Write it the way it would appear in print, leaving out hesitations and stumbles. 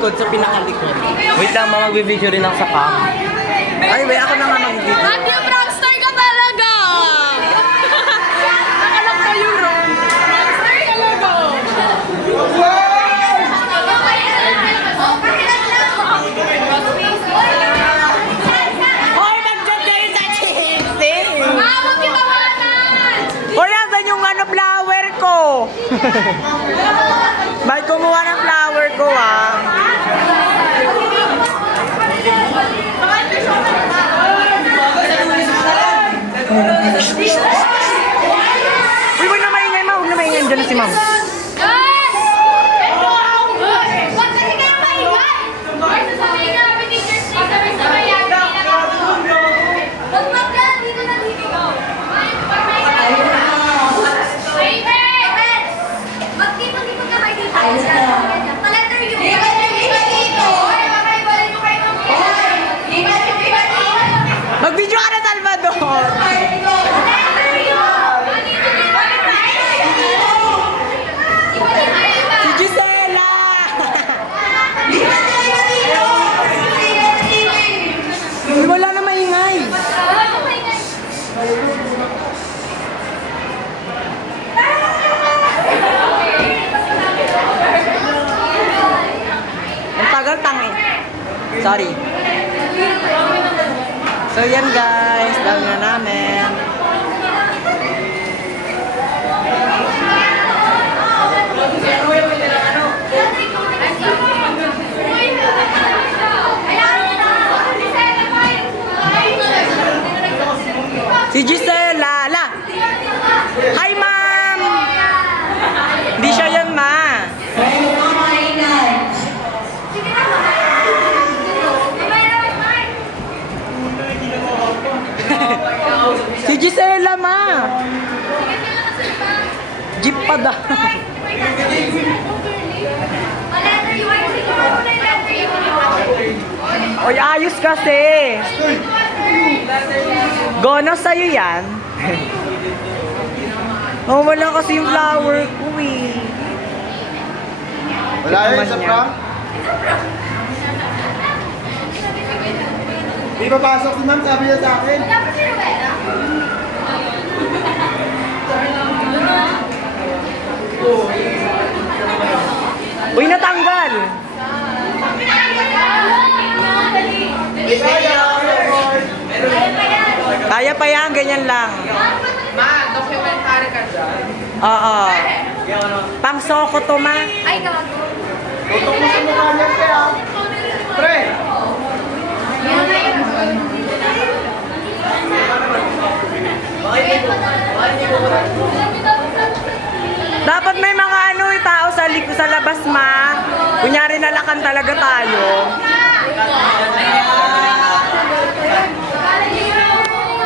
pinakalikod, sa pinakalikod. Wait lang, magbibideo rin ako sa cam. Ay, wait, ako na nga mag-video. At yung rockstar ka talaga! Nakalak na yung rockstar talaga! Hoy, mag-chat kayo sa Chelsea! Mawag yung tawanan! Hoy, nasan yung ano, flower ko? Ba't kumuha ng flower ko, ah? Uy, huwag na maingay, ma. Huwag na maingay. Diyan na si ma'am. Mag-video ka na, Salvador! Si Gisela! Uy, wala na maingay. Ang tagal tangi. Sorry. So yan guys, dami na namin. Si Gisela, la. Hi ma'am. Hindi siya yan, ma. Si Gisela, ma. Jeep pa daw. Oy, ayos kasi. Gono sa'yo yan. Oh, wala kasi yung flower ko eh. Wala yun sa prank? Di papasok si ma'am, sabi niya sa akin. Uy, natanggal. Kaya pa yan, ganyan lang. Ma, documentary ka dyan. Oo. Pang soko to, ma. Ay, gawa ko. Tutok mo sa mukha niya, kaya. Pre! Dapat may mga ano, tao sa labas, ma. Kunyari nalakan talaga tayo.